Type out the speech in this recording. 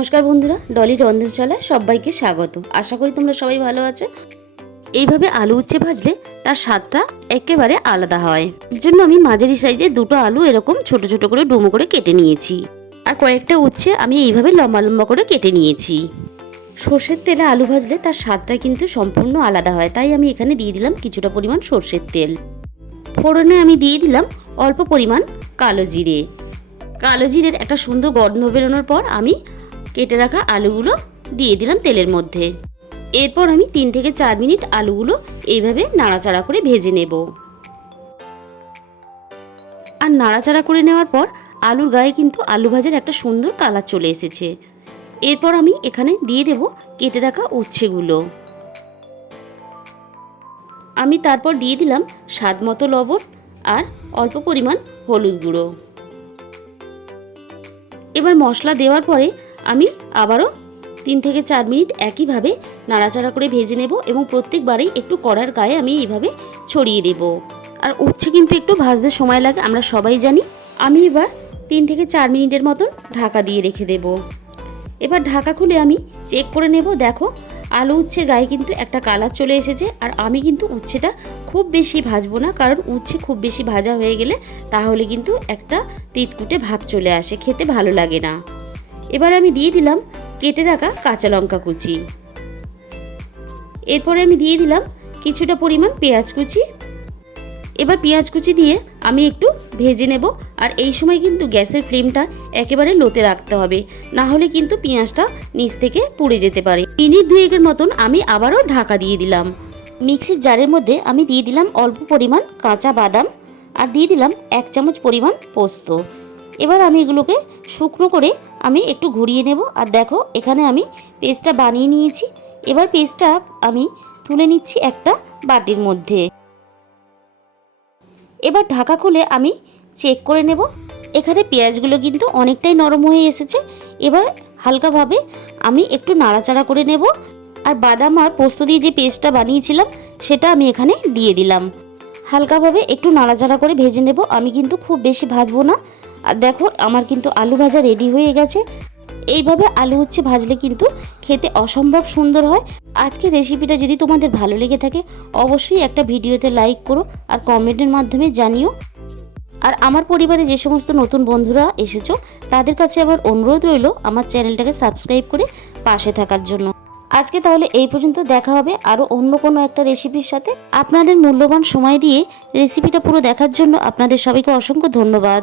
নমস্কার বন্ধুরা, ডলি রন্ধনশালায় সবাইকে স্বাগত। আশা করি তোমরা সবাই ভালো আছো। এইভাবে আলু উচ্ছে ভাজলে তার স্বাদটা একেবারে আলাদা হয়। এর জন্য আমি মাঝারি সাইজে দুটো আলু এরকম ছোট ছোট করে ডুমো করে কেটে নিয়েছি, আর কয়েকটা উচ্ছে আমি এইভাবে লম্বা লম্বা করে কেটে নিয়েছি। সর্ষের তেলে আলু ভাজলে তার স্বাদটা কিন্তু সম্পূর্ণ আলাদা হয়, তাই আমি এখানে দিয়ে দিলাম কিছুটা পরিমাণ সর্ষের তেল। ফোড়নে আমি দিয়ে দিলাম অল্প পরিমাণ কালো জিরে। কালো জিরের একটা সুন্দর গন্ধ বেরোনোর পর আমি কেটে রাখা আলুগুলো দিয়ে দিলাম তেলের মধ্যে। এরপর আমি 3 থেকে 4 মিনিট আলুগুলো এইভাবে নাড়াচাড়া করে ভেজে নেব। আর নাড়াচাড়া করে নেওয়ার পর আলুর গায়ে কিন্তু আলু ভাজার একটা সুন্দর কালার চলে এসেছে। এরপর আমি এখানে দিয়ে দেব কেটে রাখা উচ্ছেগুলো। আমি তারপর দিয়ে দিলাম স্বাদ মতো লবণ আর অল্প পরিমাণ হলুদ গুঁড়ো। এবার মশলা দেওয়ার পরে আমি আবারও 3 থেকে 4 মিনিট একইভাবে নাড়াচাড়া করে ভেজে নেব এবং প্রত্যেকবারেই একটু কড়ার গায়ে আমি এইভাবে ছড়িয়ে দেব। আর উচ্ছে কিন্তু একটু ভাজতে সময় লাগে, আমরা সবাই জানি। আমি এবার 3 থেকে 4 মিনিটের মতন ঢাকা দিয়ে রেখে দেব। এবার ঢাকা খুলে আমি চেক করে নেব। দেখো, আলু উচ্ছের গায়ে কিন্তু একটা কালার চলে এসেছে। আর আমি কিন্তু উচ্ছেটা খুব বেশি ভাজবো না, কারণ উচ্ছে খুব বেশি ভাজা হয়ে গেলে তাহলে কিন্তু একটা তিতকুটে ভাব চলে আসে, খেতে ভালো লাগে না। এবার আমি দিয়ে দিলাম কেটে রাখা কাঁচা লঙ্কা কুচি। এরপরে আমি দিয়ে দিলাম কিছুটা পরিমাণ পেঁয়াজ কুচি। এবার পেঁয়াজ কুচি দিয়ে আমি একটু ভেজে নেব। আর এই সময় কিন্তু গ্যাসের ফ্লেমটা একেবারে লোতে রাখতে হবে, না হলে কিন্তু পেঁয়াজটা নিচ থেকে পুড়ে যেতে পারে। মিনিট 2 মতন আমি আবারও ঢাকা দিয়ে দিলাম। মিক্সির জারের মধ্যে আমি দিয়ে দিলাম অল্প পরিমাণ কাঁচা বাদাম আর দিয়ে দিলাম 1 চামচ পরিমাণ পোস্ত। এবার আমি এগুলোকে শুকনো করে আমি একটু ঘুরিয়ে নেব। আর দেখো, এখানে আমি পেস্টটা বানিয়ে নিয়েছি। এবার পেস্টটা আমি তুলে নিচ্ছি একটা বাটির মধ্যে। এবার ঢাকা খুলে আমি চেক করে নেব। এখানে পেঁয়াজগুলো কিন্তু অনেকটাই নরম হয়ে এসেছে। এবার হালকাভাবে আমি একটু নাড়াচাড়া করে নেব। আর বাদাম আর পোস্ত দিয়ে যে পেস্টটা বানিয়েছিলাম সেটা আমি এখানে দিয়ে দিলাম। হালকাভাবে একটু নাড়াচাড়া করে ভেজে নেব, আমি কিন্তু খুব বেশি ভাজবো না। আর দেখো, আমার কিন্তু আলু ভাজা রেডি হয়ে গেছে। এইভাবে আলু উচ্ছে ভাজলে কিন্তু খেতে অসম্ভব সুন্দর হয়। আজকের রেসিপিটা যদি তোমাদের ভালো লেগে থাকে অবশ্যই একটা ভিডিওতে লাইক করো আর কমেন্টের মাধ্যমে জানিও। আর আমার পরিবারে যে সমস্ত নতুন বন্ধুরা এসেছো তাদের কাছে আমার অনুরোধ রইল আমার চ্যানেলটাকে সাবস্ক্রাইব করে পাশে থাকার জন্য। আজকে তাহলে এই পর্যন্ত, দেখা হবে আরও অন্য কোনো একটা রেসিপির সাথে। আপনাদের মূল্যবান সময় দিয়ে রেসিপিটা পুরো দেখার জন্য আপনাদের সবাইকে অসংখ্য ধন্যবাদ।